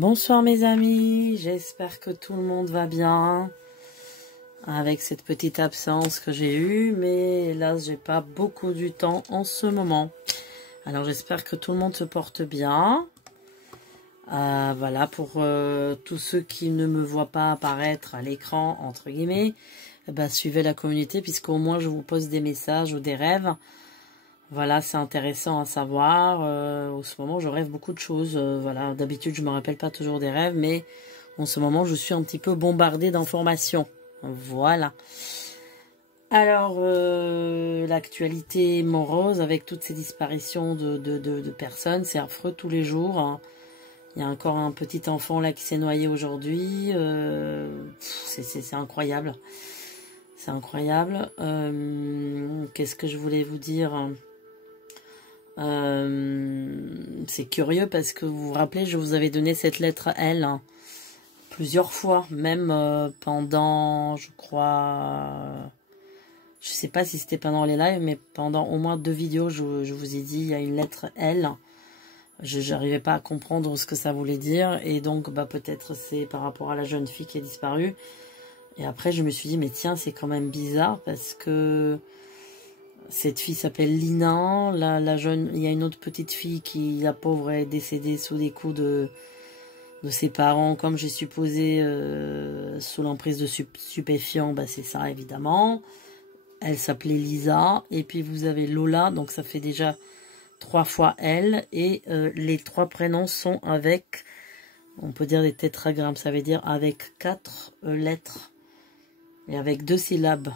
Bonsoir mes amis, j'espère que tout le monde va bien avec cette petite absence que j'ai eue, mais hélas j'ai pas beaucoup du temps en ce moment. Alors j'espère que tout le monde se porte bien. Voilà, pour tous ceux qui ne me voient pas apparaître à l'écran, entre guillemets, suivez la communauté puisqu'au moins je vous pose des messages ou des rêves. Voilà, c'est intéressant à savoir. En ce moment, je rêve beaucoup de choses. Voilà, d'habitude, je me rappelle pas toujours des rêves, mais en ce moment, je suis un petit peu bombardée d'informations. Voilà. Alors, l'actualité morose avec toutes ces disparitions de personnes, c'est affreux tous les jours. Hein. Il y a encore un petit enfant là qui s'est noyé aujourd'hui. C'est incroyable. C'est incroyable. Qu'est-ce que je voulais vous dire ? C'est curieux parce que vous vous rappelez, je vous avais donné cette lettre L hein, plusieurs fois, même pendant, je crois, je sais pas si c'était pendant les lives, mais pendant au moins 2 vidéos, je vous ai dit, il y a une lettre L. Je n'arrivais pas à comprendre ce que ça voulait dire, et donc peut-être c'est par rapport à la jeune fille qui a disparu. Et après, je me suis dit, mais tiens, c'est quand même bizarre parce que cette fille s'appelle Lina, la jeune, il y a une autre petite fille qui, la pauvre, est décédée sous les coups de ses parents, comme j'ai supposé, sous l'emprise de stupéfiants, c'est ça évidemment. Elle s'appelait Lisa, et puis vous avez Lola, donc ça fait déjà 3 fois elle, et les 3 prénoms sont avec, on peut dire des tétragrammes, ça veut dire avec 4 lettres, et avec 2 syllabes.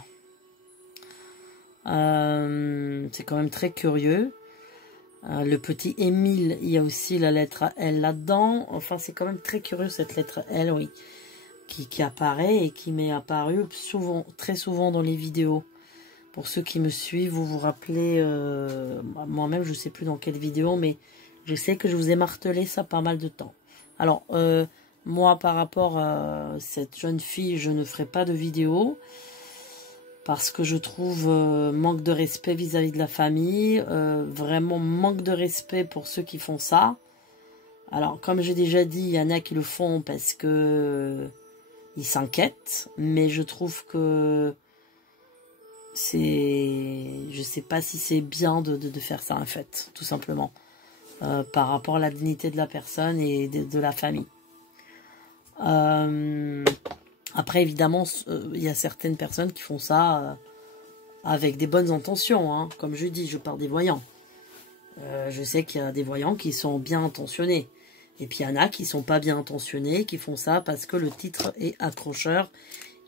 C'est quand même très curieux. Le petit Émile, il y a aussi la lettre L là-dedans. Enfin, c'est quand même très curieux cette lettre L, oui, qui apparaît et qui m'est apparue souvent, très souvent dans les vidéos. Pour ceux qui me suivent, vous vous rappelez, moi-même, je ne sais plus dans quelle vidéo, mais je sais que je vous ai martelé ça pas mal de temps. Alors, moi, par rapport à cette jeune fille, je ne ferai pas de vidéo. Parce que je trouve manque de respect vis-à-vis de la famille, vraiment manque de respect pour ceux qui font ça. Alors, comme j'ai déjà dit, il y en a qui le font parce que ils s'inquiètent, mais je trouve que je sais pas si c'est bien de faire ça en fait, tout simplement, par rapport à la dignité de la personne et de la famille. Après, évidemment, il y a certaines personnes qui font ça avec des bonnes intentions. Hein. Comme je dis, je parle des voyants. Je sais qu'il y a des voyants qui sont bien intentionnés. Et puis, il y en a qui sont pas bien intentionnés, qui font ça parce que le titre est accrocheur.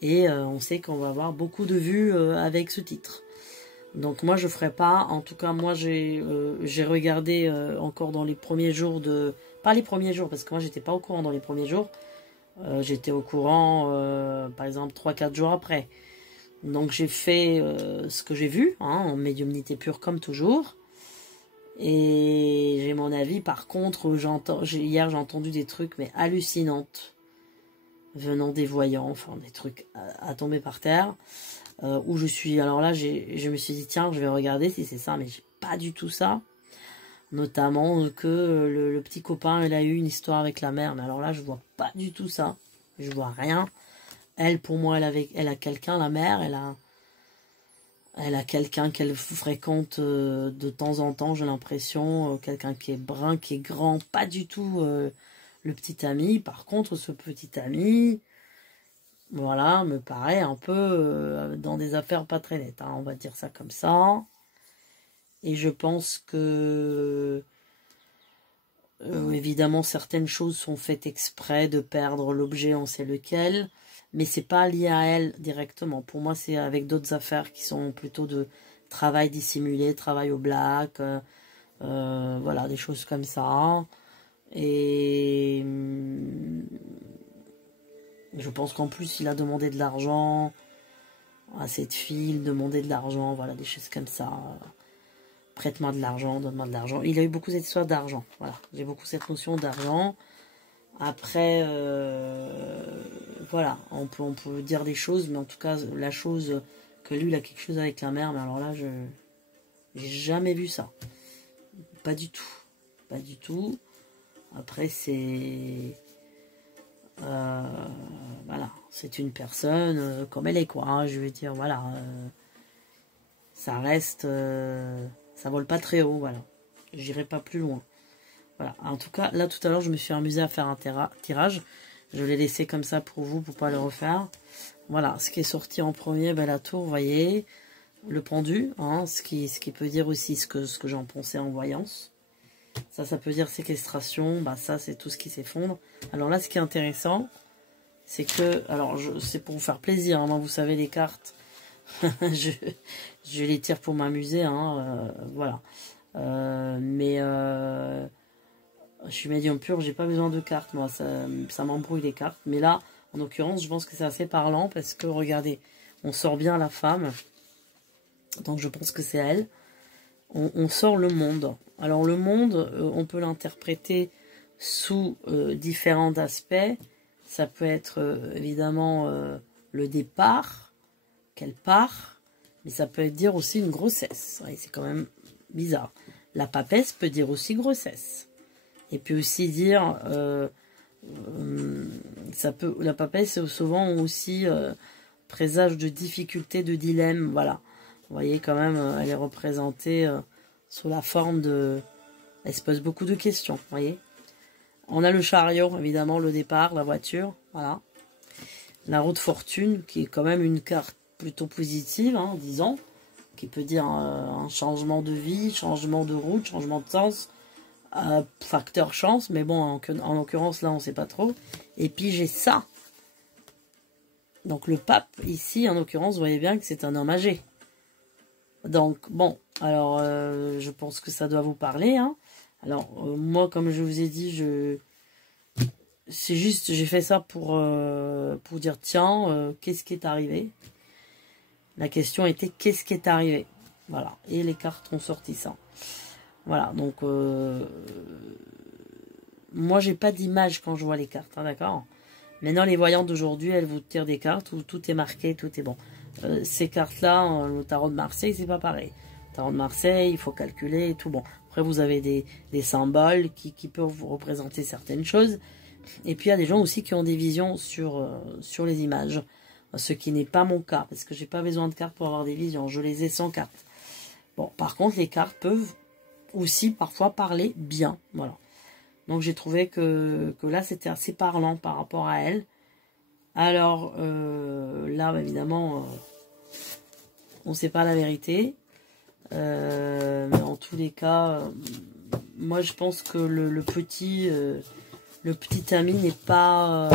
Et on sait qu'on va avoir beaucoup de vues avec ce titre. Donc, moi, je ferai pas. En tout cas, moi, j'ai regardé encore dans les premiers jours de... Pas les premiers jours, parce que moi, j'étais pas au courant dans les premiers jours. J'étais au courant, par exemple, 3-4 jours après. Donc j'ai fait ce que j'ai vu, hein, en médiumnité pure comme toujours. Et j'ai mon avis. Par contre, hier j'ai entendu des trucs mais hallucinantes venant des voyants, enfin des trucs à tomber par terre. Où je suis, alors là je me suis dit tiens, je vais regarder si c'est ça, mais j'ai pas du tout ça. Notamment que le petit copain, il a eu une histoire avec la mère. Mais alors là, je vois pas du tout ça. Je vois rien. Elle, pour moi, elle a quelqu'un, la mère. Elle a quelqu'un qu'elle fréquente de temps en temps, j'ai l'impression. Quelqu'un qui est brun, qui est grand. Pas du tout le petit ami. Par contre, ce petit ami, voilà, me paraît un peu dans des affaires pas très nettes. Hein, on va dire ça comme ça. Et je pense que... évidemment, certaines choses sont faites exprès de perdre l'objet, on sait lequel, mais c'est pas lié à elle directement. Pour moi, c'est avec d'autres affaires qui sont plutôt de travail dissimulé, travail au black, voilà, des choses comme ça. Et je pense qu'en plus, il a demandé de l'argent à cette fille, il demandait de l'argent, voilà, des choses comme ça. Prête-moi de l'argent, donne-moi de l'argent. Il a eu beaucoup cette histoire d'argent. Voilà, j'ai beaucoup cette notion d'argent. Après, voilà, on peut dire des choses, mais en tout cas, la chose que lui, il a quelque chose avec la mère, mais alors là, j'ai jamais vu ça. Pas du tout. Pas du tout. Après, c'est... Voilà, c'est une personne comme elle est, quoi. Hein, je veux dire, voilà. Ça reste... ça vole pas très haut, voilà. J'irai pas plus loin. Voilà. En tout cas, là, tout à l'heure, je me suis amusée à faire un tirage. Je l'ai laissé comme ça pour vous, pour pas le refaire. Voilà, ce qui est sorti en premier, ben, la tour, vous voyez, le pendu, hein, ce qui peut dire aussi ce que j'en pensais en voyance. Ça peut dire séquestration, bah ça, c'est tout ce qui s'effondre. Alors là, ce qui est intéressant, c'est que, alors, c'est pour vous faire plaisir, hein, vous savez, les cartes, je les tire pour m'amuser, hein, voilà. Je suis médium pur, j'ai pas besoin de cartes, moi, ça m'embrouille les cartes. Mais là, en l'occurrence, je pense que c'est assez parlant parce que, regardez, on sort bien la femme. Donc, je pense que c'est elle. On sort le monde. Alors, le monde, on peut l'interpréter sous différents aspects. Ça peut être, évidemment, le départ, qu'elle part. Mais ça peut dire aussi une grossesse. C'est quand même bizarre. La papesse peut dire aussi grossesse. Et puis aussi dire, la papesse souvent aussi présage de difficultés, de dilemmes, voilà. Vous voyez quand même, elle est représentée sous la forme de... Elle se pose beaucoup de questions, vous voyez. On a le chariot, évidemment, le départ, la voiture, voilà. La roue de fortune, qui est quand même une carte plutôt positive, hein, disons, qui peut dire un changement de vie, changement de route, changement de sens, facteur chance, mais bon, en l'occurrence, là, on ne sait pas trop. Et puis, j'ai ça. Donc, le pape, ici, en l'occurrence, vous voyez bien que c'est un homme âgé. Donc, bon, alors, je pense que ça doit vous parler. Hein. Alors, moi, comme je vous ai dit, c'est juste, j'ai fait ça pour dire, tiens, qu'est-ce qui est arrivé? La question était, qu'est-ce qui est arrivé? Voilà, et les cartes ont sorti ça. Voilà, donc, moi, j'ai pas d'image quand je vois les cartes, hein, d'accord? Maintenant, les voyantes d'aujourd'hui, elles vous tirent des cartes où tout est marqué, tout est bon. Ces cartes-là, le tarot de Marseille, c'est pas pareil. Le tarot de Marseille, il faut calculer et tout. Bon, après, vous avez des symboles qui peuvent vous représenter certaines choses. Et puis, il y a des gens aussi qui ont des visions sur les images. Ce qui n'est pas mon cas, parce que j'ai pas besoin de cartes pour avoir des visions. Je les ai sans cartes. Bon, par contre, les cartes peuvent aussi parfois parler bien. Voilà. Donc, j'ai trouvé que là, c'était assez parlant par rapport à elle. Alors, là, évidemment, on ne sait pas la vérité. Mais en tous les cas, moi, je pense que le petit ami n'est pas...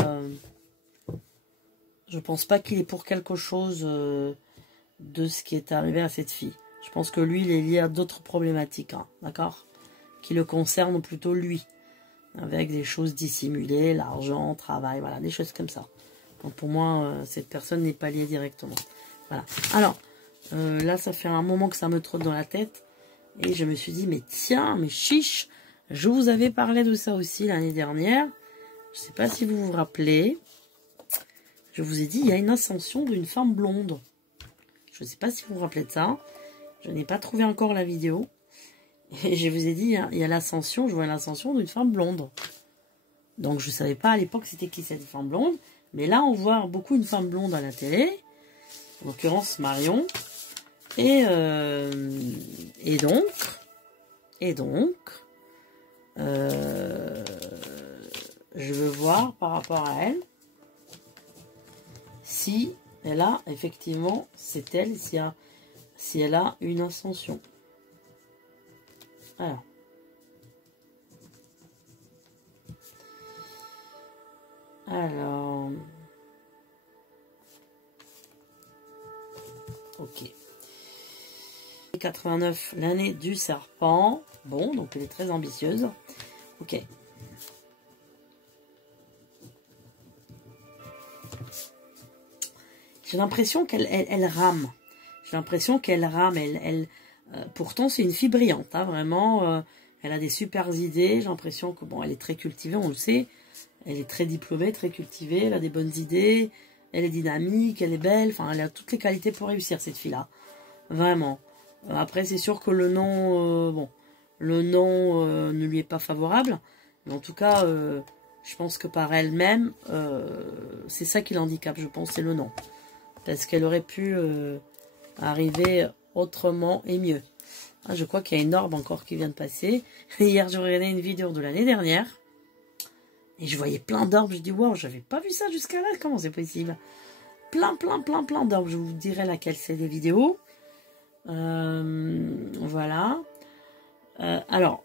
je pense pas qu'il est pour quelque chose de ce qui est arrivé à cette fille. Je pense que lui, il est lié à d'autres problématiques, hein, d'accord? Qui le concernent plutôt lui. Avec des choses dissimulées, l'argent, travail, voilà, des choses comme ça. Donc pour moi, cette personne n'est pas liée directement. Voilà. Alors, là, ça fait un moment que ça me trotte dans la tête. Et je me suis dit, mais tiens, mais chiche, je vous avais parlé de ça aussi l'année dernière. Je ne sais pas si vous vous rappelez. Je vous ai dit, il y a une ascension d'une femme blonde. Je ne sais pas si vous vous rappelez de ça. Je n'ai pas trouvé encore la vidéo. Et je vous ai dit, il y a l'ascension, je vois l'ascension d'une femme blonde. Donc je ne savais pas à l'époque c'était qui cette femme blonde. Mais là, on voit beaucoup une femme blonde à la télé. En l'occurrence, Marion. Et donc, je veux voir par rapport à elle si elle a, effectivement, c'est elle, si elle a une ascension. Alors, ok. 89, l'année du serpent. Bon, donc elle est très ambitieuse. Ok. J'ai l'impression qu'elle rame. J'ai l'impression qu'elle rame. Pourtant, c'est une fille brillante, hein, vraiment. Elle a des super idées. J'ai l'impression que, bon, elle est très cultivée, on le sait. Elle est très diplômée, très cultivée. Elle a des bonnes idées. Elle est dynamique, elle est belle. Enfin, elle a toutes les qualités pour réussir, cette fille-là. Vraiment. Après, c'est sûr que le nom, ne lui est pas favorable. Mais en tout cas, Je pense que par elle-même, c'est ça qui l'handicape, je pense, c'est le nom. Parce qu'elle aurait pu arriver autrement et mieux. Ah, je crois qu'il y a une orbe encore qui vient de passer. Hier, je regardais une vidéo de l'année dernière. Et je voyais plein d'orbes. Je dis, wow, j'avais pas vu ça jusqu'à là. Comment c'est possible? Plein d'orbes. Je vous dirai laquelle c'est des vidéos. Voilà. Alors,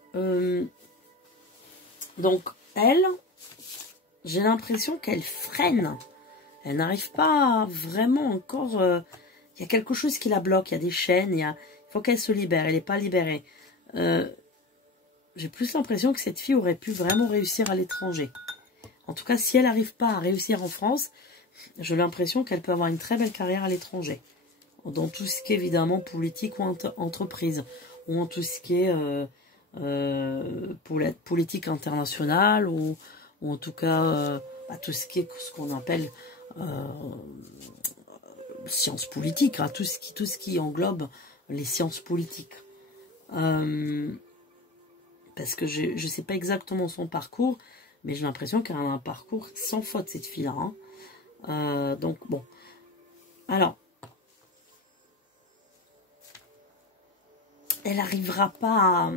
donc, elle, j'ai l'impression qu'elle freine. Elle n'arrive pas vraiment encore... il y a quelque chose qui la bloque. Il y a des chaînes. Il faut qu'elle se libère. Elle n'est pas libérée. J'ai plus l'impression que cette fille aurait pu vraiment réussir à l'étranger. En tout cas, si elle n'arrive pas à réussir en France, j'ai l'impression qu'elle peut avoir une très belle carrière à l'étranger. Dans tout ce qui est évidemment politique ou entreprise. Ou en tout ce qui est politique internationale. Ou en tout cas, tout ce qui est ce qu'on appelle sciences politiques. Hein, tout ce qui englobe les sciences politiques. Parce que je ne sais pas exactement son parcours, mais j'ai l'impression qu'elle a un parcours sans faute, cette fille-là. Hein. Donc, bon. Alors, elle n'arrivera pas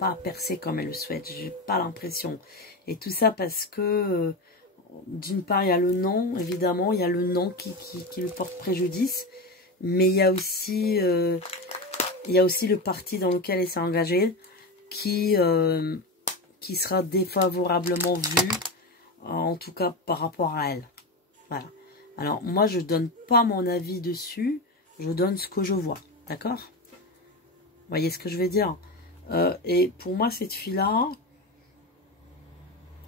à percer comme elle le souhaite. J'ai pas l'impression. Et tout ça parce que, d'une part, il y a le nom, évidemment, il y a le nom qui lui porte préjudice, mais il y a aussi le parti dans lequel elle s'est engagée, qui sera défavorablement vu, en tout cas par rapport à elle. Voilà. Alors, moi, je donne pas mon avis dessus, je donne ce que je vois, d'accord? Vous voyez ce que je veux dire? Et pour moi, cette fille-là,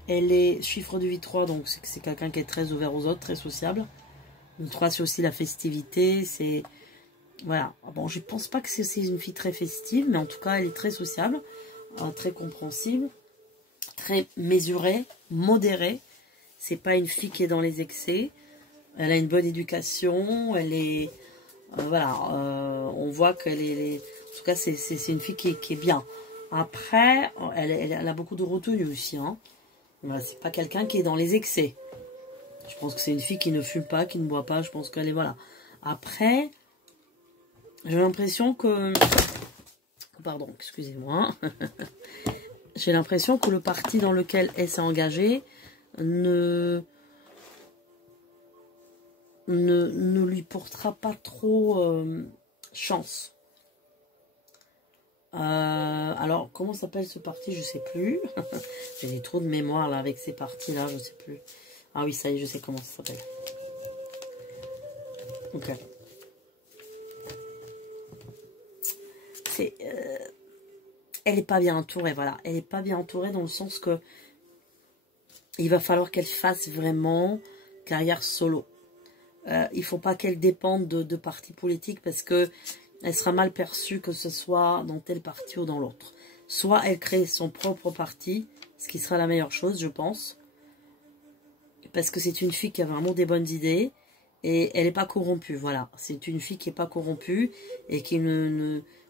elle est chiffre de 8-3, donc c'est quelqu'un qui est très ouvert aux autres, très sociable. Le 3, c'est aussi la festivité, c'est... Voilà. Bon, je pense pas que c'est une fille très festive, mais en tout cas, elle est très sociable, très compréhensible, très mesurée, modérée. C'est pas une fille qui est dans les excès. Elle a une bonne éducation, elle est... voilà, on voit qu'elle est... En tout cas, c'est une fille qui est bien. Après, elle a beaucoup de retenue aussi. Hein. Voilà, c'est pas quelqu'un qui est dans les excès. Je pense que c'est une fille qui ne fume pas, qui ne boit pas. Je pense qu'elle est... Voilà. Après, j'ai l'impression que... Pardon, excusez-moi. J'ai l'impression que le parti dans lequel elle s'est engagée ne lui portera pas trop chance. Alors, comment s'appelle ce parti? Je sais plus. J'ai des trous de mémoire là avec ces partis-là, je sais plus. Ah oui, ça y est, je sais comment ça s'appelle. Ok. Elle n'est pas bien entourée, voilà. Elle n'est pas bien entourée dans le sens que il va falloir qu'elle fasse vraiment carrière solo. Il ne faut pas qu'elle dépende de partis politiques parce que elle sera mal perçue que ce soit dans tel parti ou dans l'autre. Soit elle crée son propre parti, ce qui sera la meilleure chose, je pense. Parce que c'est une fille qui a vraiment des bonnes idées et elle n'est pas corrompue, voilà. C'est une fille qui n'est pas corrompue et qui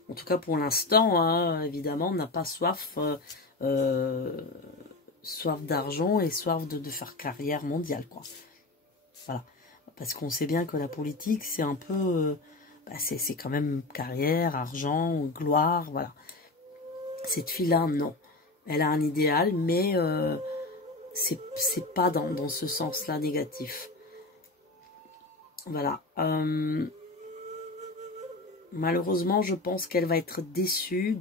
en tout cas pour l'instant, hein, évidemment, n'a pas soif d'argent et soif de faire carrière mondiale, quoi. Voilà. Parce qu'on sait bien que la politique, c'est un peu... c'est quand même carrière, argent, gloire, voilà. Cette fille-là, non. Elle a un idéal, mais c'est pas dans ce sens-là négatif. Voilà. Malheureusement, je pense qu'elle va être déçue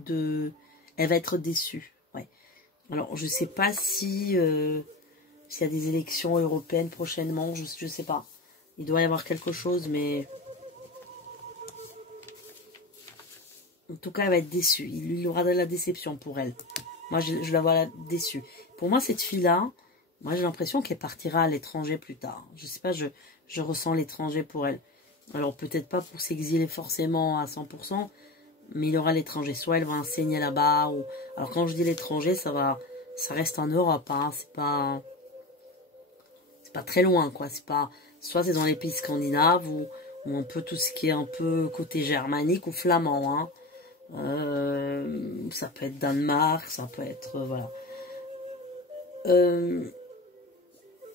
Elle va être déçue, ouais. Alors, je sais pas si... s'il y a des élections européennes prochainement, je sais pas. Il doit y avoir quelque chose, mais... En tout cas, elle va être déçue. Il y aura de la déception pour elle. Moi, je la vois déçue. Pour moi, cette fille-là, moi, j'ai l'impression qu'elle partira à l'étranger plus tard. Je sais pas, je ressens l'étranger pour elle. Alors, peut-être pas pour s'exiler forcément à 100%, mais il y aura l'étranger. Soit elle va enseigner là-bas, ou... Alors, quand je dis l'étranger, ça reste en Europe, hein. C'est pas très loin, quoi. C'est pas... Soit c'est dans les pays scandinaves, ou un peu tout ce qui est un peu côté germanique ou flamand, hein. Ça peut être Danemark, ça peut être... voilà.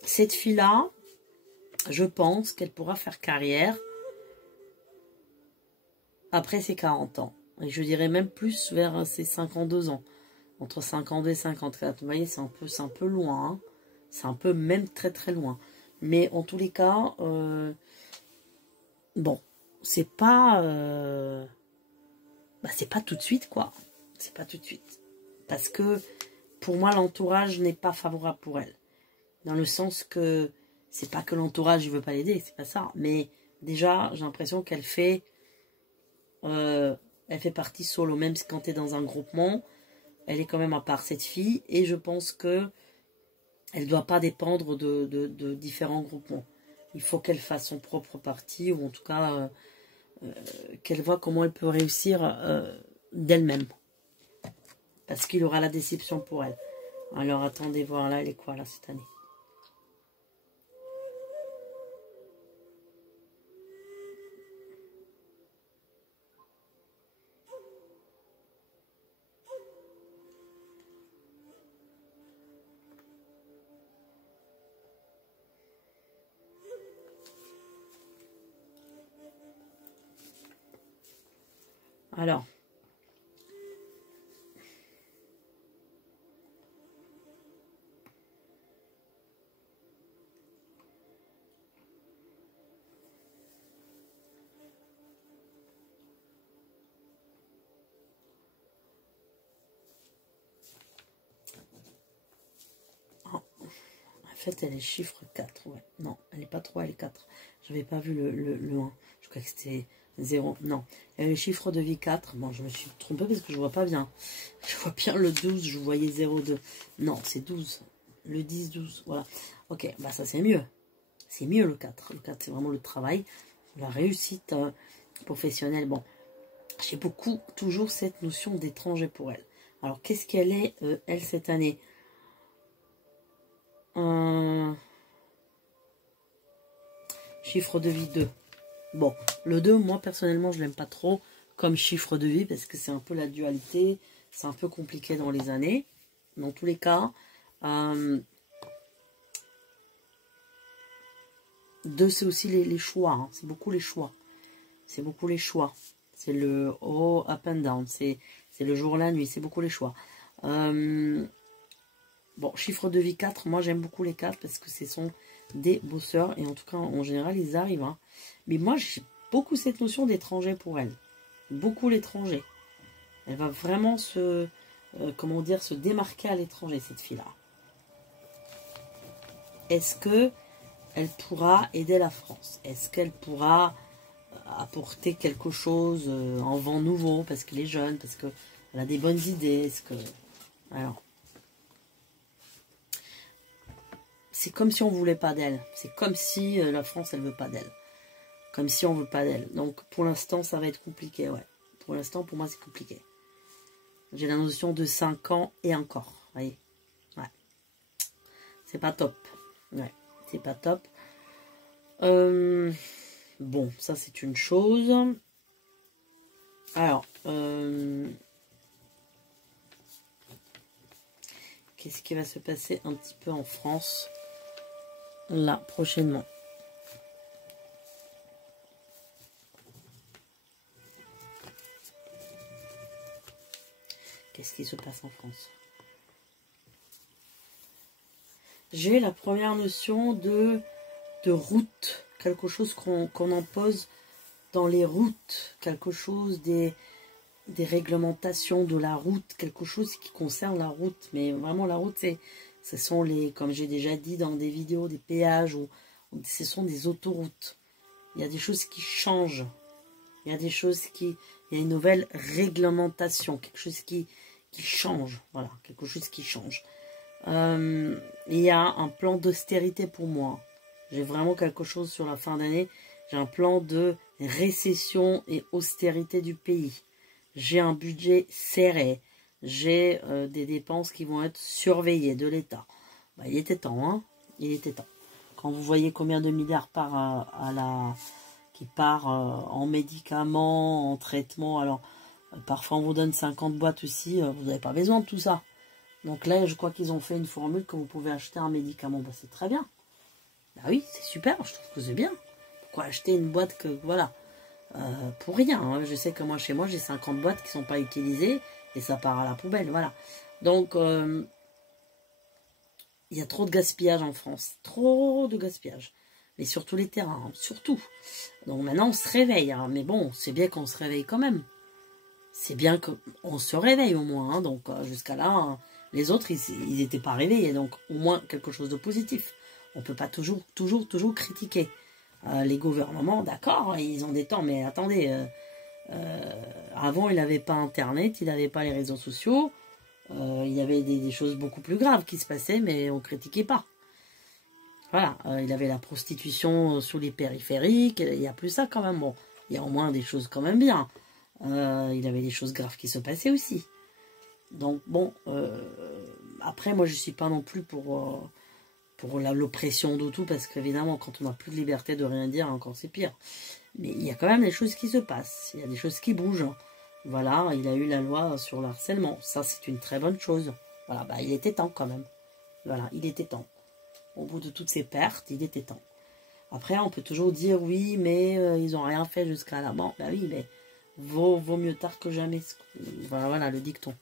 cette fille-là, je pense qu'elle pourra faire carrière après ses 40 ans. Et je dirais même plus vers ses 52 ans. Entre 52 et 54. Vous voyez, c'est un peu loin. Hein. C'est un peu même très très loin. Mais en tous les cas, bon, c'est pas... c'est pas tout de suite, quoi. C'est pas tout de suite. Parce que, pour moi, l'entourage n'est pas favorable pour elle. Dans le sens que, c'est pas que l'entourage ne veut pas l'aider, c'est pas ça. Mais déjà, j'ai l'impression qu'elle fait... elle fait partie solo, même si quand tu es dans un groupement, elle est quand même à part, cette fille. Et je pense que elle ne doit pas dépendre de différents groupements. Il faut qu'elle fasse son propre parti, ou en tout cas, qu'elle voit comment elle peut réussir d'elle-même. Parce qu'il aura la déception pour elle. Alors, attendez voir là, elle est quoi là cette année? Alors, en fait, elle est chiffre 4. Ouais. Non, elle n'est pas 3, elle est 4. J'avais pas vu le 1. Je crois que c'était 0. Non, elle est chiffre de vie 4. Bon, je me suis trompée parce que je vois pas bien. Je vois bien le 12, je voyais 0,2. Non, c'est 12. Le 10, 12. Voilà. Ok, bah ça c'est mieux. C'est mieux le 4. Le 4, c'est vraiment le travail, la réussite professionnelle. Bon, j'ai beaucoup, toujours cette notion d'étranger pour elle. Alors, qu'est-ce qu'elle est, elle, cette année? Chiffre de vie 2. Bon, le 2, moi, personnellement, je l'aime pas trop comme chiffre de vie, parce que c'est un peu la dualité, c'est un peu compliqué dans les années. Dans tous les cas, 2, c'est aussi les choix, hein. C'est beaucoup les choix. C'est beaucoup les choix. C'est le haut, up and down. C'est le jour, la nuit. C'est beaucoup les choix. Bon, chiffre de vie 4. Moi, j'aime beaucoup les 4 parce que ce sont des bosseurs. Et en tout cas, en général, ils arrivent. Hein. Mais moi, j'ai beaucoup cette notion d'étranger pour elle. Beaucoup l'étranger. Elle va vraiment comment dire, se démarquer à l'étranger, cette fille-là. Est-ce que elle pourra aider la France? Est-ce qu'elle pourra apporter quelque chose en vent nouveau, parce qu'elle est jeune, parce qu'elle a des bonnes idées? Est-ce que... Alors, c'est comme si on voulait pas d'elle. C'est comme si la France, elle veut pas d'elle. Comme si on veut pas d'elle. Donc, pour l'instant, ça va être compliqué, ouais. Pour l'instant, pour moi, c'est compliqué. J'ai la notion de 5 ans et encore, vous voyez. Ouais. C'est pas top. Ouais, c'est pas top. Bon, ça, c'est une chose. Alors, qu'est-ce qui va se passer un petit peu en France, là, prochainement? Qu'est-ce qui se passe en France? J'ai la première notion de route, quelque chose qu'on impose dans les routes, quelque chose des réglementations de la route, quelque chose qui concerne la route. Mais vraiment, la route, ce sont les, comme j'ai déjà dit dans des vidéos, des péages, ou ce sont des autoroutes. Il y a des choses qui changent. Il y a des choses qui... Il y a une nouvelle réglementation, quelque chose qui change. Voilà, quelque chose qui change. Il y a un plan d'austérité pour moi. J'ai vraiment quelque chose sur la fin d'année. J'ai un plan de récession et austérité du pays. J'ai un budget serré. J'ai des dépenses qui vont être surveillées de l'État. Bah, il était temps, hein. Il était temps. Quand vous voyez combien de milliards part qui part en médicaments, en traitements, alors parfois on vous donne 50 boîtes aussi, vous n'avez pas besoin de tout ça. Donc là, je crois qu'ils ont fait une formule que vous pouvez acheter un médicament. Bah, c'est très bien. Bah oui, c'est super, je trouve que c'est bien. Pourquoi acheter une boîte que, voilà, pour rien, hein. Je sais que moi, chez moi, j'ai 50 boîtes qui ne sont pas utilisées et ça part à la poubelle, voilà. Donc, il y a trop de gaspillage en France. Trop de gaspillage. Mais sur tous les terrains, hein, surtout. Donc maintenant, on se réveille. Hein. Mais bon, c'est bien qu'on se réveille quand même. C'est bien qu'on se réveille au moins. Hein. Donc jusqu'à là, hein, les autres, ils n'étaient pas réveillés. Donc au moins quelque chose de positif. On ne peut pas toujours critiquer. Les gouvernements, d'accord, ils ont des temps. Mais attendez, avant, il n'avait pas Internet, il n'avait pas les réseaux sociaux. Il y avait des choses beaucoup plus graves qui se passaient, mais on ne critiquait pas. Voilà, il avait la prostitution sous les périphériques, il n'y a plus ça quand même. Bon, il y a au moins des choses quand même bien. Il avait des choses graves qui se passaient aussi. Donc bon, après moi je ne suis pas non plus pour l'oppression de tout, parce qu'évidemment quand on n'a plus de liberté de rien dire, encore c'est pire. Mais il y a quand même des choses qui se passent, il y a des choses qui bougent. Voilà, il a eu la loi sur le harcèlement, ça c'est une très bonne chose. Voilà, bah il était temps quand même. Voilà, il était temps. Au bout de toutes ces pertes, il était temps. Après, on peut toujours dire oui, mais ils n'ont rien fait jusqu'à là. Bon, bah oui, mais vaut mieux tard que jamais. Voilà le dicton.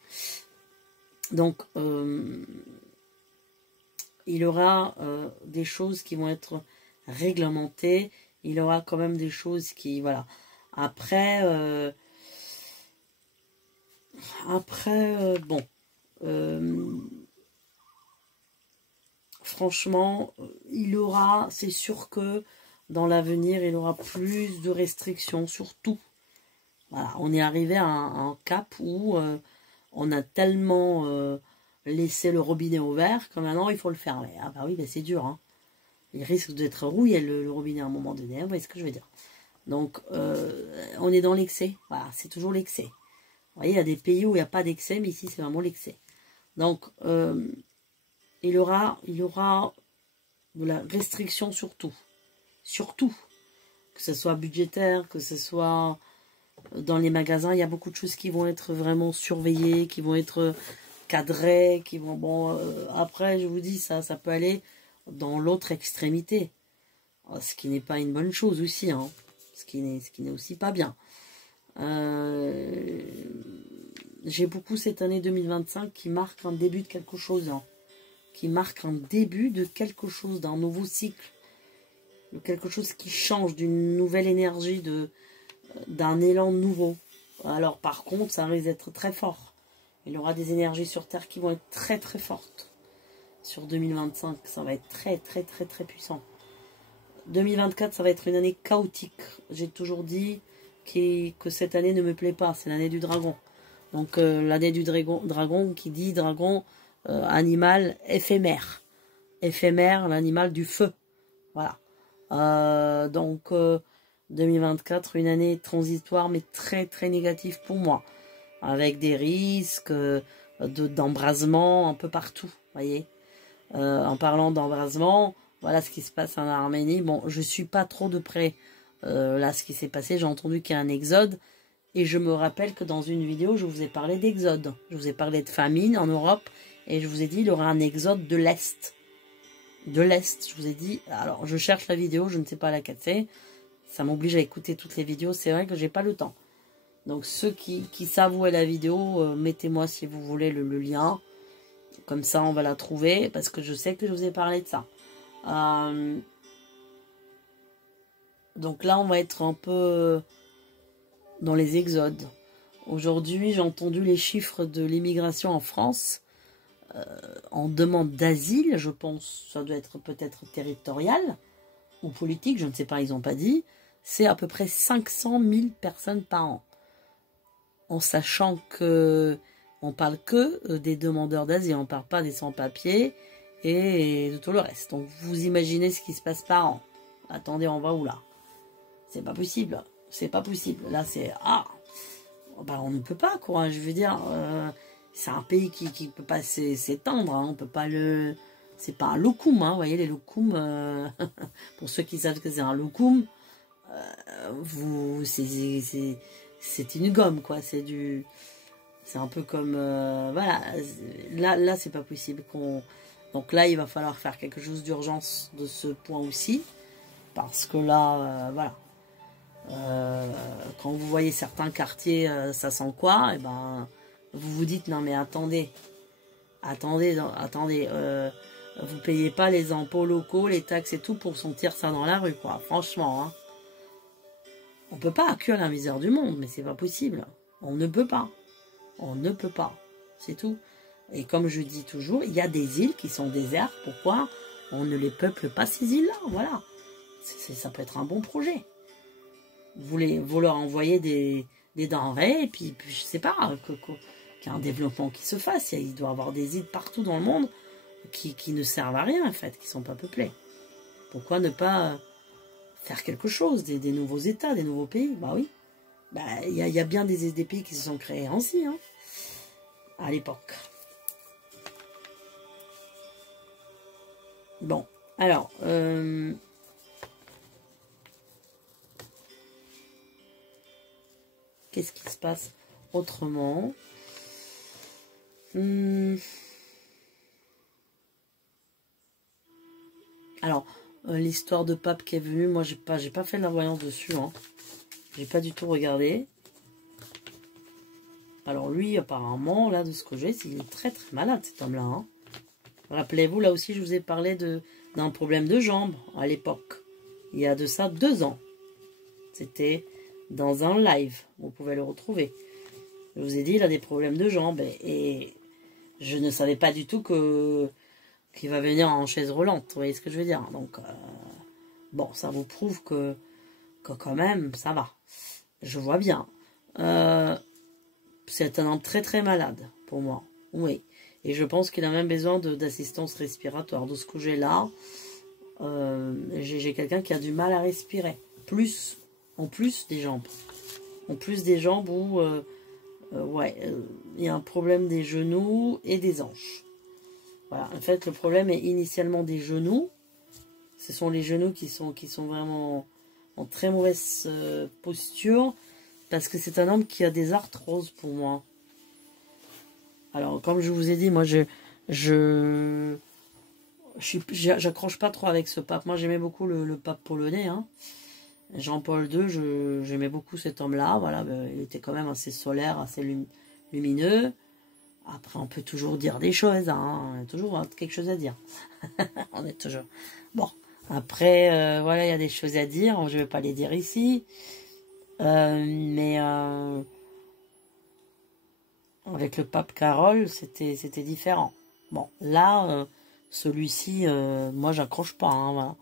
Donc, il y aura des choses qui vont être réglementées. Il y aura quand même des choses qui... Voilà. Après, bon... franchement, il aura, c'est sûr que dans l'avenir, il aura plus de restrictions sur tout. Voilà, on est arrivé à un cap où on a tellement laissé le robinet ouvert que maintenant il faut le fermer. Ah bah oui, bah c'est dur. Hein. Il risque d'être rouillé le robinet à un moment donné. Vous voyez ce que je veux dire? Donc, on est dans l'excès. Voilà, c'est toujours l'excès. Vous voyez, il y a des pays où il n'y a pas d'excès, mais ici c'est vraiment l'excès. Donc, il y aura de la restriction sur tout. Surtout. Que ce soit budgétaire, que ce soit dans les magasins, il y a beaucoup de choses qui vont être vraiment surveillées, qui vont être cadrées, qui vont... Bon, après, je vous dis, ça peut aller dans l'autre extrémité. Ce qui n'est pas une bonne chose aussi, hein. Ce qui n'est aussi pas bien. J'ai beaucoup cette année 2025 qui marque un début de quelque chose, hein. Qui marque un début de quelque chose, d'un nouveau cycle, de quelque chose qui change, d'une nouvelle énergie, d'un élan nouveau. Alors par contre, ça risque d'être très fort. Il y aura des énergies sur Terre qui vont être très très fortes. Sur 2025, ça va être très très très très puissant. 2024, ça va être une année chaotique. J'ai toujours dit que cette année ne me plaît pas, c'est l'année du dragon. Donc l'année du dragon qui dit dragon... animal éphémère. Éphémère, l'animal du feu. Voilà. Donc, 2024, une année transitoire, mais très, très négative pour moi. Avec des risques d'embrasement un peu partout. Voyez. En parlant d'embrasement, voilà ce qui se passe en Arménie. Bon, je suis pas trop de près là ce qui s'est passé. J'ai entendu qu'il y a un exode. Et je me rappelle que dans une vidéo, je vous ai parlé d'exode. Je vous ai parlé de famine en Europe. Et je vous ai dit, il y aura un exode de l'Est. De l'Est, je vous ai dit. Alors, je cherche la vidéo, je ne sais pas laquelle c'est. Ça m'oblige à écouter toutes les vidéos. C'est vrai que j'ai pas le temps. Donc, ceux qui savent où est la vidéo, mettez-moi si vous voulez le lien. Comme ça, on va la trouver. Parce que je sais que je vous ai parlé de ça. Donc là, on va être un peu dans les exodes. Aujourd'hui, j'ai entendu les chiffres de l'immigration en France. En demande d'asile, je pense, ça doit être peut-être territorial ou politique, je ne sais pas, ils n'ont pas dit, c'est à peu près 500 000 personnes par an. En sachant que on parle que des demandeurs d'asile, on ne parle pas des sans-papiers et de tout le reste. Donc vous imaginez ce qui se passe par an. Attendez, on va où là? C'est pas possible, c'est pas possible. Là c'est bah, on ne peut pas quoi, je veux dire... c'est un pays qui ne peut pas s'étendre, hein. On peut pas le... C'est pas un lokoum, hein. Vous voyez les lokums, pour ceux qui savent que c'est un lokoum, c'est une gomme, quoi. C'est C'est un peu comme... voilà, là c'est pas possible qu'on... Donc là, il va falloir faire quelque chose d'urgence de ce point aussi. Parce que là, voilà. Quand vous voyez certains quartiers, ça sent quoi, et ben, vous vous dites, non mais attendez, vous payez pas les impôts locaux, les taxes et tout pour sentir ça dans la rue, quoi. Franchement, hein. On peut pas accueillir la misère du monde, mais c'est pas possible. On ne peut pas. On ne peut pas. C'est tout. Et comme je dis toujours, il y a des îles qui sont désertes. Pourquoi on ne les peuple pas, ces îles-là? Voilà. Ça peut être un bon projet. Vous leur envoyez des denrées, et puis je sais pas, qu'il y a un développement qui se fasse. Il doit y avoir des îles partout dans le monde qui ne servent à rien, en fait, qui ne sont pas peuplées. Pourquoi ne pas faire quelque chose, des nouveaux États, des nouveaux pays? Bah oui. Bah, y a bien des pays qui se sont créés ainsi, hein, à l'époque. Bon, alors... qu'est-ce qui se passe autrement? Alors, l'histoire de pape qui est venu, moi j'ai pas fait la voyance dessus, hein. J'ai pas du tout regardé. Alors lui, apparemment, là, de ce que j'ai, il est très très malade, cet homme-là, hein. Rappelez-vous, là aussi, je vous ai parlé d'un problème de jambes à l'époque. Il y a de ça 2 ans. C'était dans un live, vous pouvez le retrouver. Je vous ai dit, il a des problèmes de jambes et je ne savais pas du tout qu'il va venir en chaise roulante, vous voyez ce que je veux dire. Donc, bon, ça vous prouve que quand même, ça va. Je vois bien. C'est un homme très très malade, pour moi. Oui. Et je pense qu'il a même besoin d'assistance respiratoire. De ce que j'ai là, j'ai quelqu'un qui a du mal à respirer. En plus des jambes. En plus des jambes où... il y a un problème des genoux et des hanches. Voilà, en fait, le problème est initialement des genoux. Ce sont les genoux qui sont vraiment en très mauvaise posture, parce que c'est un homme qui a des arthroses pour moi. Alors, comme je vous ai dit, moi, j'accroche pas trop avec ce pape. Moi, j'aimais beaucoup le pape polonais, hein. Jean-Paul II, j'aimais beaucoup cet homme-là. Voilà, il était quand même assez solaire, assez lumineux. Après, on peut toujours dire des choses, hein. On a toujours quelque chose à dire. On est toujours... Bon, après, voilà, il y a des choses à dire. Je ne vais pas les dire ici. Mais avec le pape Carole, c'était différent. Bon, là, celui-ci, moi, j'accroche pas, hein, voilà.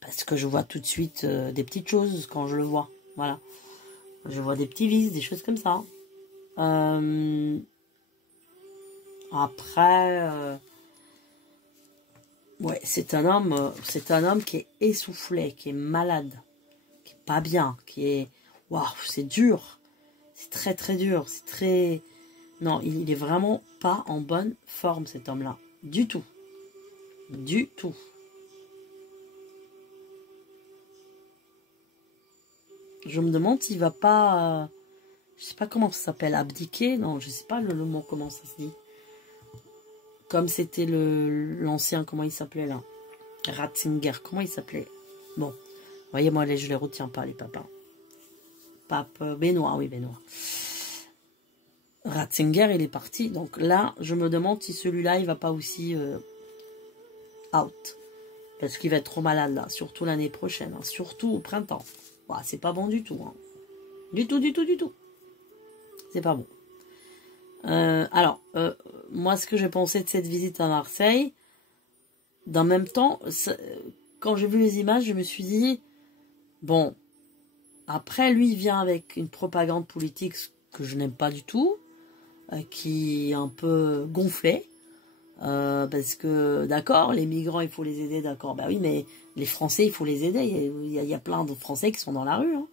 Parce que je vois tout de suite des petites choses quand je le vois. Voilà. Je vois des petits vices, des choses comme ça. Après, ouais, c'est un homme qui est essoufflé, qui est malade, qui est pas bien, qui est... Waouh, c'est dur. C'est très très dur. C'est très... Non, il est vraiment pas en bonne forme, cet homme-là. Du tout. Du tout. Je me demande s'il va pas... je sais pas comment ça s'appelle, abdiquer. Non, je sais pas le mot, comment ça se dit. Comme c'était l'ancien, comment il s'appelait là? Ratzinger, comment il s'appelait? Bon, vous voyez, moi, je les retiens pas, les papas. Pape Benoît, oui, Benoît. Ratzinger, il est parti. Donc là, je me demande si celui-là, il va pas aussi out. Parce qu'il va être trop malade, là. Surtout l'année prochaine. Hein. Surtout au printemps. Bah, c'est pas bon du tout. Hein. Du tout, du tout, du tout. C'est pas bon. Alors, moi, ce que j'ai pensé de cette visite à Marseille, d'un même temps, quand j'ai vu les images, je me suis dit, bon, après, lui, il vient avec une propagande politique que je n'aime pas du tout, qui est un peu gonflée, parce que, d'accord, les migrants, il faut les aider, d'accord, bah oui, mais les Français, il faut les aider, il y a plein de Français qui sont dans la rue, hein.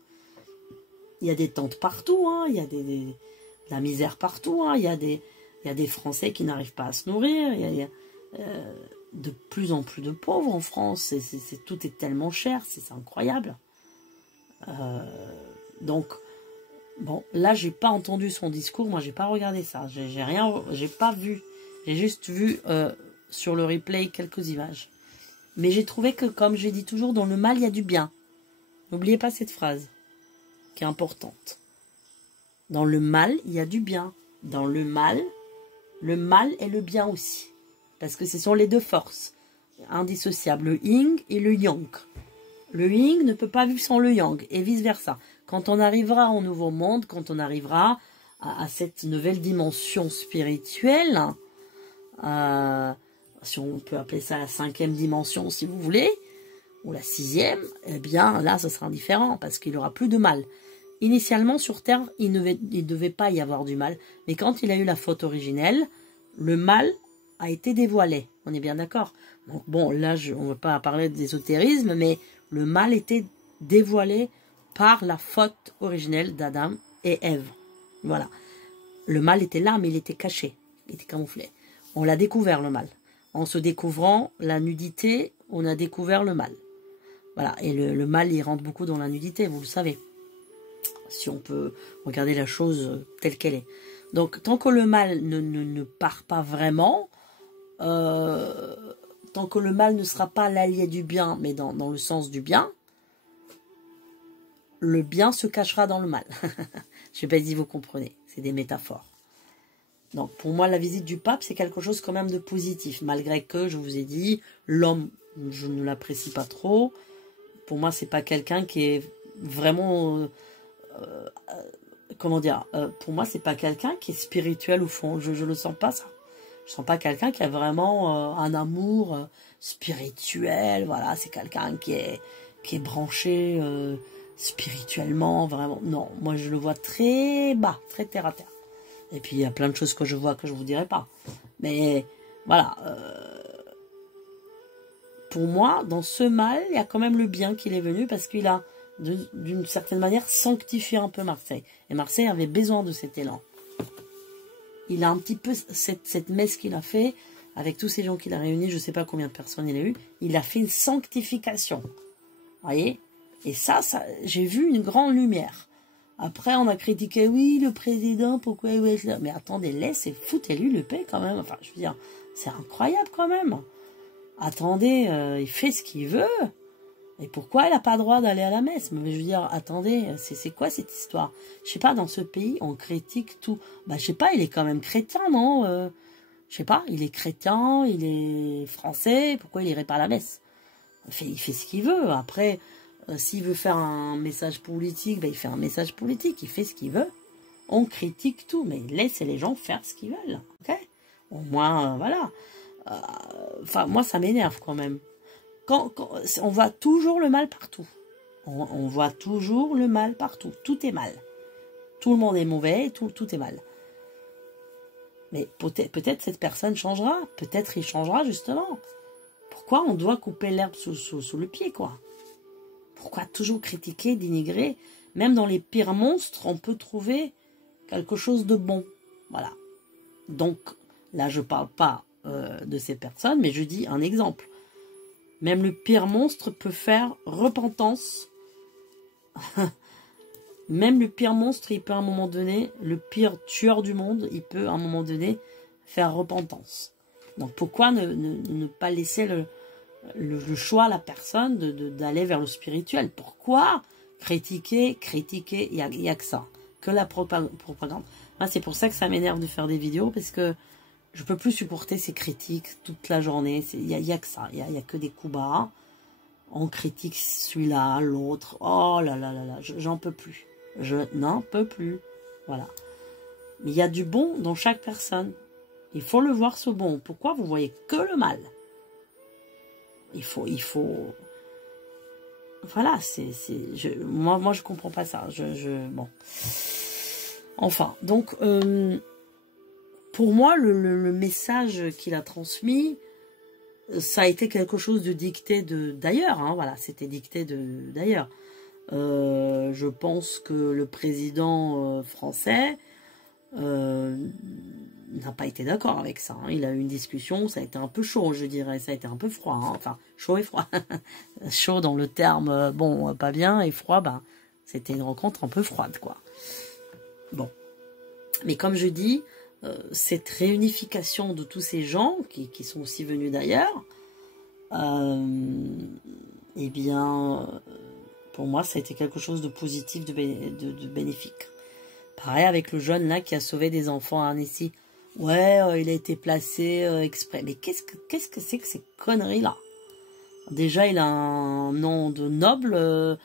Il y a des tentes partout, hein, il y a de la misère partout, hein, il y a des Français qui n'arrivent pas à se nourrir, il y a de plus en plus de pauvres en France, tout est tellement cher, c'est incroyable. Donc, Bon, là, j'ai pas entendu son discours. Moi, j'ai pas regardé ça. J'ai rien, j'ai pas vu. J'ai juste vu sur le replay quelques images. Mais j'ai trouvé que, comme j'ai dit toujours, dans le mal, il y a du bien. N'oubliez pas cette phrase, qui est importante. Dans le mal, il y a du bien. Dans le mal et le bien aussi. Parce que ce sont les deux forces indissociables, le yin et le yang. Le yin ne peut pas vivre sans le yang, et vice-versa. Quand on arrivera au nouveau monde, quand on arrivera à cette nouvelle dimension spirituelle, si on peut appeler ça la 5e dimension si vous voulez, ou la 6e, eh bien là, ce sera différent, parce qu'il n'y aura plus de mal. Initialement, sur Terre, il ne devait pas y avoir du mal, mais quand il a eu la faute originelle, le mal a été dévoilé. On est bien d'accord? Donc bon, là, on ne veut pas parler d'ésotérisme, mais le mal était dévoilé par la faute originelle d'Adam et Ève. Voilà. Le mal était là, mais il était caché. Il était camouflé. On l'a découvert, le mal. En se découvrant la nudité, on a découvert le mal. Voilà. Et le mal, il rentre beaucoup dans la nudité, vous le savez. Si on peut regarder la chose telle qu'elle est. Donc, tant que le mal ne part pas vraiment, tant que le mal ne sera pas l'allié du bien, mais dans le sens du bien, le bien se cachera dans le mal. Je ne sais pas si vous comprenez, c'est des métaphores. Donc pour moi, la visite du pape, c'est quelque chose quand même de positif, malgré que, je vous ai dit, l'homme, je ne l'apprécie pas trop. Pour moi, c'est pas quelqu'un qui est vraiment... comment dire, pour moi, c'est pas quelqu'un qui est spirituel au fond. Je le sens pas, ça. Je sens pas quelqu'un qui a vraiment un amour spirituel. Voilà, c'est quelqu'un qui est branché spirituellement, vraiment. Non, moi, je le vois très bas, très terre à terre. Et puis, il y a plein de choses que je vois que je vous dirai pas. Mais, voilà. Pour moi, dans ce mal, il y a quand même le bien qui est venu parce qu'il a, d'une certaine manière, sanctifié un peu Marseille. Et Marseille avait besoin de cet élan. Il a un petit peu, cette messe qu'il a fait, avec tous ces gens qu'il a réunis, je ne sais pas combien de personnes il a eu, il a fait une sanctification. Vous voyez? Et ça j'ai vu une grande lumière. Après, on a critiqué, oui, le président, pourquoi il est là? Mais attendez, foutez-lui le paix quand même. Enfin, je veux dire, c'est incroyable quand même. Attendez, il fait ce qu'il veut. Et pourquoi il n'a pas le droit d'aller à la messe? Mais je veux dire, attendez, c'est quoi cette histoire? Je sais pas, dans ce pays, on critique tout. Bah, je sais pas, il est quand même chrétien, non? Je sais pas, il est chrétien, il est français, pourquoi il irait pas à la messe? Il fait ce qu'il veut. Après, s'il veut faire un message politique, bah, il fait un message politique, il fait ce qu'il veut. On critique tout, mais laissez les gens faire ce qu'ils veulent, ok? Au moins, voilà. Enfin, moi, ça m'énerve quand même. Quand on voit toujours le mal partout. On voit toujours le mal partout. Tout est mal. Tout le monde est mauvais, tout est mal. Mais peut-être cette personne changera. Peut-être il changera, justement. Pourquoi on doit couper l'herbe sous le pied, quoi? Pourquoi toujours critiquer, dénigrer? Même dans les pires monstres, on peut trouver quelque chose de bon. Voilà. Donc, là, je ne parle pas de ces personnes, mais je dis un exemple. Même le pire monstre peut faire repentance. Même le pire monstre, il peut à un moment donné, le pire tueur du monde, il peut à un moment donné faire repentance. Donc pourquoi ne pas laisser le choix à la personne d'aller vers le spirituel? Pourquoi critiquer? Il y a que ça, que la propagande. Moi, c'est pour ça que ça m'énerve de faire des vidéos, parce que je peux plus supporter ces critiques toute la journée. Il y a que ça. Il y a que des coups bas. On critique celui-là, l'autre. Oh là là là là. J'en peux plus. Je n'en peux plus. Voilà. Mais il y a du bon dans chaque personne. Il faut le voir, ce bon. Pourquoi vous voyez que le mal? Il faut... Voilà. Moi, je comprends pas ça. Bon. Enfin. Donc... pour moi, le message qu'il a transmis, ça a été quelque chose de dicté d'ailleurs. Hein, voilà, c'était dicté d'ailleurs. Je pense que le président français n'a pas été d'accord avec ça. Hein. Il a eu une discussion, ça a été un peu chaud, je dirais. Ça a été un peu froid. Hein. Enfin, chaud et froid. Chaud dans le terme, bon, pas bien, et froid, ben, c'était une rencontre un peu froide, quoi. Bon. Mais comme je dis, cette réunification de tous ces gens qui sont aussi venus d'ailleurs, eh bien, pour moi, ça a été quelque chose de positif, de bénéfique. Pareil avec le jeune là qui a sauvé des enfants à Annecy. Ouais, il a été placé exprès. Mais qu'est-ce que c'est que ces conneries-là? Déjà, il a un nom de noble.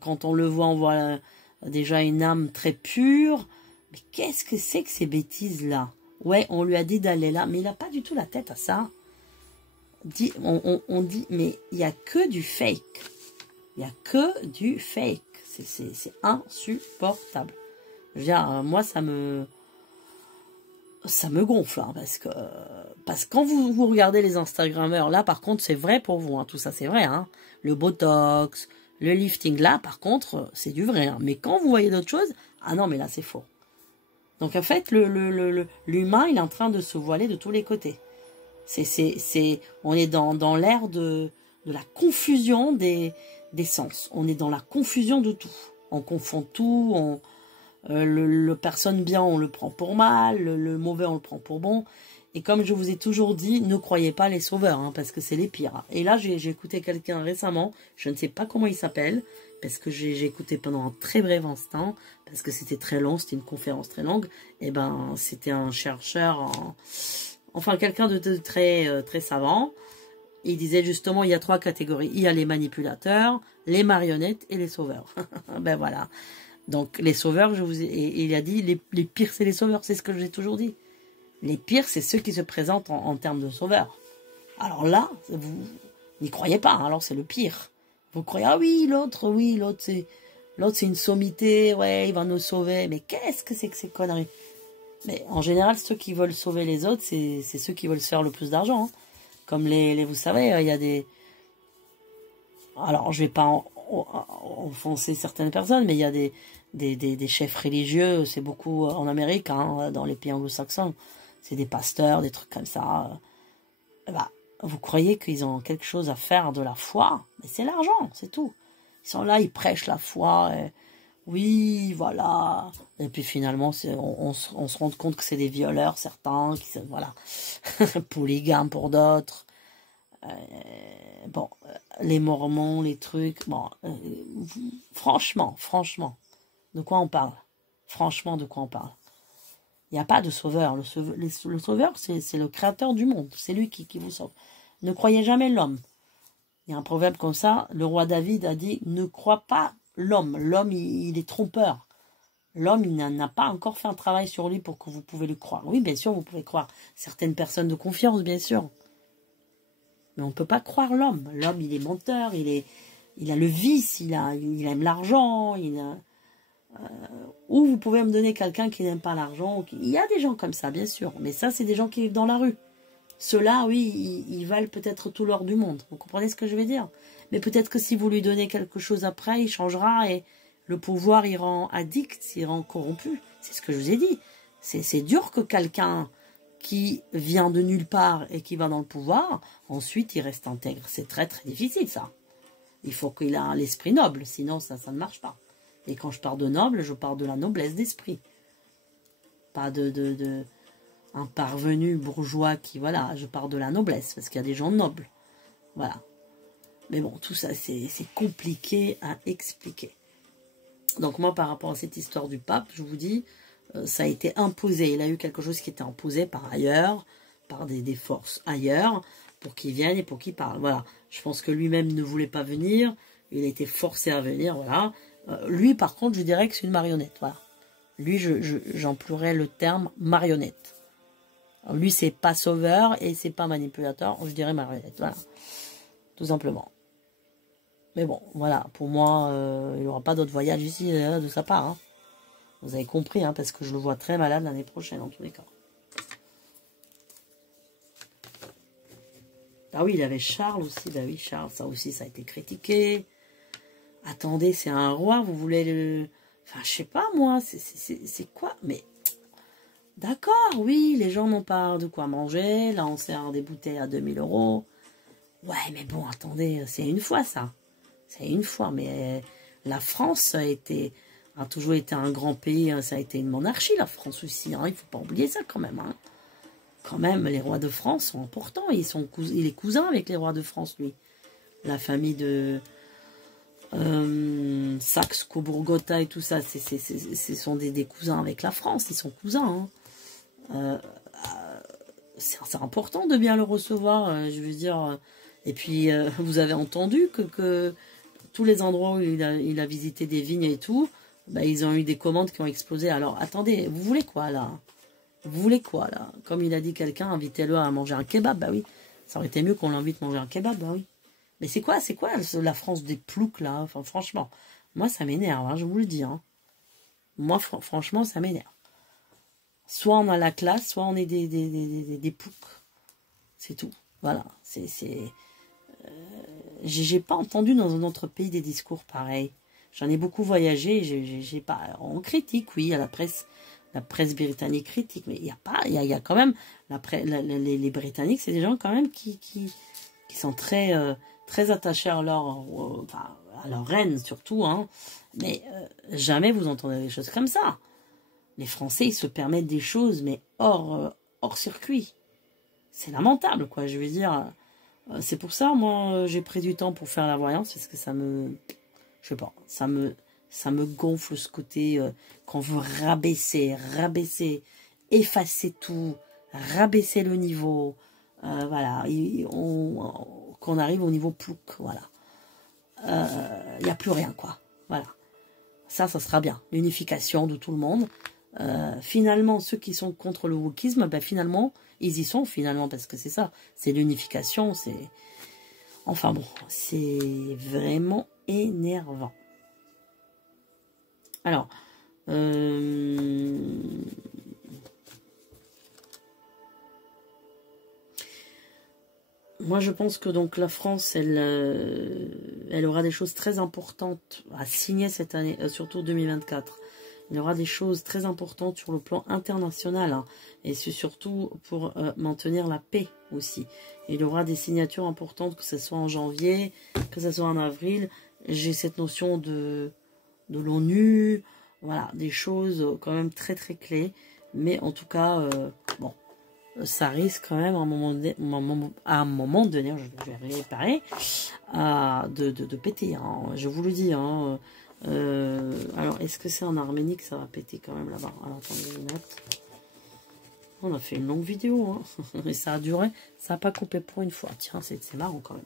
Quand on le voit, on voit déjà une âme très pure. Mais qu'est-ce que c'est que ces bêtises-là? Ouais, on lui a dit d'aller là, mais il n'a pas du tout la tête à ça. On dit, mais il n'y a que du fake. Il n'y a que du fake. C'est insupportable. Je veux dire, moi, ça me gonfle, hein, parce que quand vous regardez les Instagrammeurs, là, par contre, c'est vrai pour vous, hein, tout ça, c'est vrai, hein, le Botox, le lifting, là, par contre, c'est du vrai, hein, mais quand vous voyez d'autres choses, ah non, mais là, c'est faux. Donc, en fait, l'humain, il est en train de se voiler de tous les côtés. On est dans l'ère de la confusion des sens. On est dans la confusion de tout. On confond tout, le personne bien, on le prend pour mal, le mauvais, on le prend pour bon. Et comme je vous ai toujours dit, ne croyez pas les sauveurs, hein, parce que c'est les pires. Et là, j'ai écouté quelqu'un récemment, je ne sais pas comment il s'appelle, parce que j'ai écouté pendant un très bref instant, parce que c'était très long, c'était une conférence très longue. Et ben, c'était un chercheur, enfin quelqu'un de très, très savant. Il disait justement, il y a 3 catégories. Il y a les manipulateurs, les marionnettes et les sauveurs. Ben voilà. Donc, les sauveurs, et il a dit, les pires, c'est les sauveurs. C'est ce que j'ai toujours dit. Les pires, c'est ceux qui se présentent en termes de sauveurs. Alors là, vous n'y croyez pas. Hein, alors, c'est le pire. Vous croyez, ah oui, l'autre, c'est une sommité. Ouais, il va nous sauver. Mais qu'est-ce que c'est que ces conneries? Mais en général, ceux qui veulent sauver les autres, c'est ceux qui veulent se faire le plus d'argent. Hein. Comme vous savez, il y a des... Alors, je vais pas offenser certaines personnes, mais il y a des chefs religieux, c'est beaucoup en Amérique, hein, dans les pays anglo-saxons, c'est des pasteurs, des trucs comme ça. Bah, vous croyez qu'ils ont quelque chose à faire de la foi? Mais c'est l'argent, c'est tout. Ils sont là, ils prêchent la foi, et, oui, voilà. Et puis finalement, on se rend compte que c'est des violeurs, certains, voilà, polygames pour d'autres. Bon, les mormons, les trucs, bon, franchement, de quoi on parle? Franchement, de quoi on parle? Il n'y a pas de sauveur. Le sauveur, c'est le créateur du monde. C'est lui qui vous sauve. Ne croyez jamais l'homme. Il y a un proverbe comme ça. Le roi David a dit, ne crois pas l'homme. L'homme, il est trompeur. L'homme, il n'a pas encore fait un travail sur lui pour que vous pouvez le croire. Oui, bien sûr, vous pouvez croire certaines personnes de confiance, bien sûr. Mais on ne peut pas croire l'homme. L'homme, il est menteur, il a le vice, il aime l'argent, ou vous pouvez me donner quelqu'un qui n'aime pas l'argent. Il y a des gens comme ça, bien sûr. Mais ça, c'est des gens qui vivent dans la rue. Ceux-là, oui, ils valent peut-être tout l'or du monde. Vous comprenez ce que je veux dire? Mais peut-être que si vous lui donnez quelque chose après, il changera et le pouvoir, il rend addict, il rend corrompu. C'est ce que je vous ai dit. C'est dur que quelqu'un qui vient de nulle part et qui va dans le pouvoir, ensuite il reste intègre. C'est très très difficile ça. Il faut qu'il ait l'esprit noble, sinon ça ne marche pas. Et quand je parle de noble, je parle de la noblesse d'esprit. Pas un parvenu bourgeois qui, voilà, je parle de la noblesse, parce qu'il y a des gens nobles. Voilà. Mais bon, tout ça, c'est compliqué à expliquer. Donc moi, par rapport à cette histoire du pape, je vous dis, ça a été imposé. Il a eu quelque chose qui était imposé par ailleurs, par des forces ailleurs, pour qu'il vienne et pour qu'il parle. Voilà. Je pense que lui-même ne voulait pas venir. Il a été forcé à venir, voilà. Lui, par contre, je dirais que c'est une marionnette, voilà. Lui, j'emploierais le terme marionnette. Alors, lui, c'est pas sauveur et c'est pas manipulateur, je dirais marionnette, voilà. Tout simplement. Mais bon, voilà, pour moi, il n'y aura pas d'autre voyage ici de sa part, hein. Vous avez compris, hein, parce que je le vois très malade l'année prochaine, en tous les cas. Ah oui, il avait Charles aussi. Bah oui, Charles, ça aussi, ça a été critiqué. Attendez, c'est un roi, vous voulez le... Enfin, je sais pas, moi, c'est quoi? Mais, d'accord, oui, les gens n'ont pas de quoi manger. Là, on sert des bouteilles à 2000 €. Ouais, mais bon, attendez, c'est une fois, ça. C'est une fois, mais la France a été a toujours été un grand pays, hein, ça a été une monarchie, la France aussi, hein, il ne faut pas oublier ça quand même. Hein. Quand même, les rois de France sont importants, il est cousin avec les rois de France, lui. La famille de Saxe, Coburg-Gotha et tout ça, ce sont des cousins avec la France, ils sont cousins. Hein. C'est important de bien le recevoir, je veux dire. Et puis, vous avez entendu que tous les endroits où il a visité des vignes et tout, bah, ils ont eu des commandes qui ont explosé. Alors, attendez, vous voulez quoi, là? Vous voulez quoi, là? Comme il a dit quelqu'un, invitez-le à manger un kebab, bah oui. Ça aurait été mieux qu'on l'invite à manger un kebab, bah oui. Mais c'est quoi la France des ploucs, là? Enfin, franchement, moi, ça m'énerve, hein, je vous le dis. Hein. Moi, franchement, ça m'énerve. Soit on a la classe, soit on est des ploucs. C'est tout. Voilà. J'ai pas entendu dans un autre pays des discours pareils. J'en ai beaucoup voyagé. J'ai pas. On critique, oui, à la presse britannique critique, mais il y a pas. Il y a quand même les Britanniques, c'est des gens quand même qui sont très très attachés à à leur reine surtout. Hein. Mais jamais vous entendrez des choses comme ça. Les Français, ils se permettent des choses, mais hors circuit. C'est lamentable, quoi. Je veux dire, c'est pour ça, moi, j'ai pris du temps pour faire la voyance, parce que ça me, je sais pas, ça me gonfle ce côté qu'on veut rabaisser, effacer tout, rabaisser le niveau, voilà, qu'on arrive au niveau plouc, voilà. Il n'y a plus rien, quoi. Voilà. Ça sera bien. L'unification de tout le monde. Finalement, ceux qui sont contre le wokisme, ben finalement, ils y sont finalement, parce que c'est ça, c'est l'unification, c'est... Enfin bon, c'est vraiment énervant. Alors, moi je pense que donc la France, elle aura des choses très importantes à signer cette année, surtout 2024. Il y aura des choses très importantes sur le plan international, hein, et c'est surtout pour maintenir la paix aussi. Il y aura des signatures importantes, que ce soit en janvier, que ce soit en avril. J'ai cette notion de l'ONU, voilà, des choses quand même très très clés. Mais en tout cas, bon, ça risque quand même à un moment donné, je vais réparer, de péter, hein, je vous le dis, hein. Alors, est-ce que c'est en Arménie que ça va péter quand même là-bas? Alors, attendez, je note. On a fait une longue vidéo, hein. Et ça a duré, ça n'a pas coupé pour une fois. Tiens, c'est marrant quand même.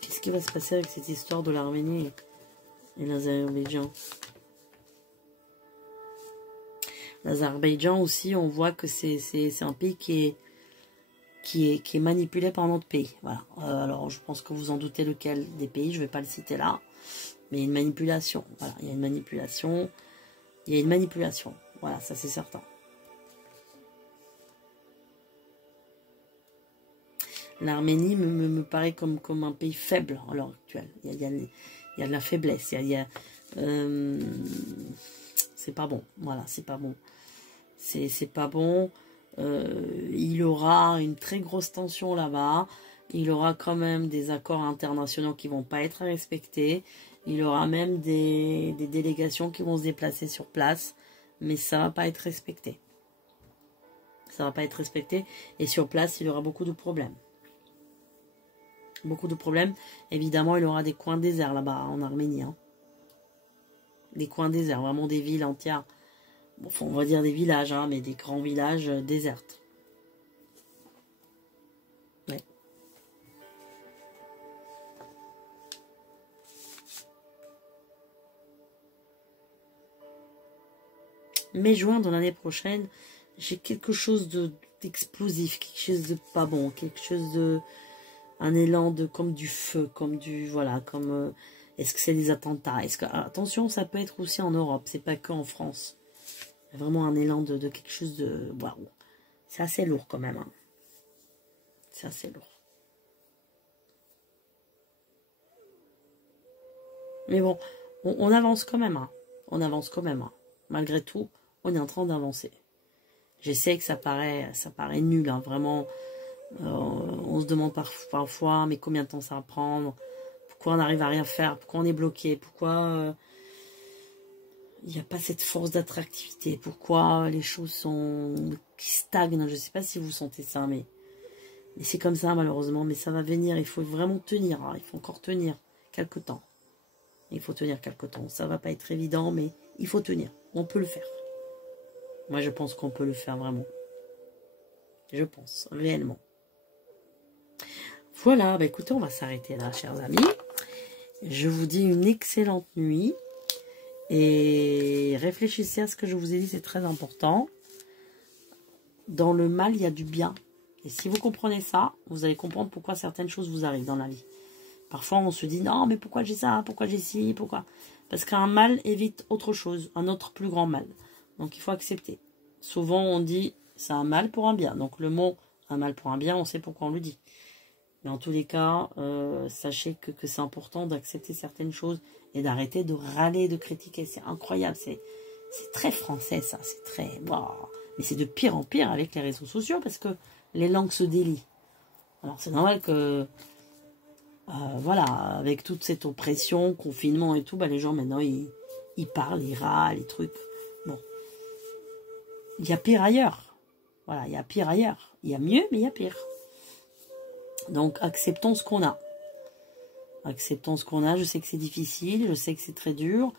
Qu'est-ce qui va se passer avec cette histoire de l'Arménie et l'Azerbaïdjan? L'Azerbaïdjan aussi, on voit que c'est un pays qui est manipulé par notre pays. Voilà. Alors, je pense que vous en doutez lequel des pays, je ne vais pas le citer là. Mais il y a une manipulation. Voilà, il y a une manipulation. Il y a une manipulation. Voilà, ça c'est certain. L'Arménie me paraît comme un pays faible à l'heure actuelle. Il y a de la faiblesse. C'est pas bon. Voilà, c'est pas bon. C'est pas bon. Il aura une très grosse tension là-bas. Il aura quand même des accords internationaux qui vont pas être respectés. Il aura même des délégations qui vont se déplacer sur place. Mais ça va pas être respecté. Ça va pas être respecté. Et sur place, il y aura beaucoup de problèmes. Beaucoup de problèmes. Évidemment, il aura des coins déserts là-bas, en Arménie. Hein. Des coins déserts, vraiment des villes entières. Bon, on va dire des villages, hein, mais des grands villages désertes. Ouais. Mai-juin de l'année prochaine, j'ai quelque chose d'explosif, quelque chose de pas bon, quelque chose de... Un élan comme du feu, comme du... Voilà, comme... est-ce que c'est des attentats? Attention, ça peut être aussi en Europe, c'est pas que en France. Il y a vraiment un élan de quelque chose de... Waouh. C'est assez lourd quand même. Hein. C'est assez lourd. Mais bon, on avance quand même. Hein. On avance quand même. Hein. Malgré tout, on est en train d'avancer. Je sais que ça paraît nul. Hein. Vraiment, on se demande parfois, mais combien de temps ça va prendre? pourquoi on n'arrive à rien faire, pourquoi on est bloqué, pourquoi il n'y a pas cette force d'attractivité, pourquoi les choses qui stagnent. Je ne sais pas si vous sentez ça, mais c'est comme ça malheureusement, mais ça va venir, il faut vraiment tenir, hein. Il faut encore tenir quelque temps. Il faut tenir quelque temps, ça va pas être évident, mais il faut tenir, on peut le faire. Moi je pense qu'on peut le faire vraiment. Je pense, réellement. Voilà, bah écoutez, on va s'arrêter là, chers amis. Je vous dis une excellente nuit. Et réfléchissez à ce que je vous ai dit, c'est très important. Dans le mal, il y a du bien. Et si vous comprenez ça, vous allez comprendre pourquoi certaines choses vous arrivent dans la vie. Parfois, on se dit, non, mais pourquoi j'ai ça, pourquoi j'ai ci, pourquoi? Parce qu'un mal évite autre chose, un autre plus grand mal. Donc, il faut accepter. Souvent, on dit, c'est un mal pour un bien. Donc, le mot, un mal pour un bien, on sait pourquoi on le dit. Mais en tous les cas, sachez que c'est important d'accepter certaines choses et d'arrêter de râler, de critiquer. C'est incroyable, c'est très français ça, c'est très... Wow. Mais c'est de pire en pire avec les réseaux sociaux parce que les langues se délient. Alors c'est normal que, voilà, avec toute cette oppression, confinement et tout, bah, les gens maintenant, ils parlent, ils râlent, les trucs. Bon, il y a pire ailleurs. Voilà, il y a pire ailleurs. Il y a mieux, mais il y a pire. Donc, acceptons ce qu'on a. Acceptons ce qu'on a. Je sais que c'est difficile, je sais que c'est très dur,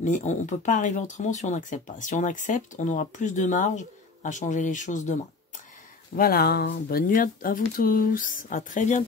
mais on ne peut pas arriver autrement si on n'accepte pas. Si on accepte, on aura plus de marge à changer les choses demain. Voilà, bonne nuit à vous tous. À très bientôt.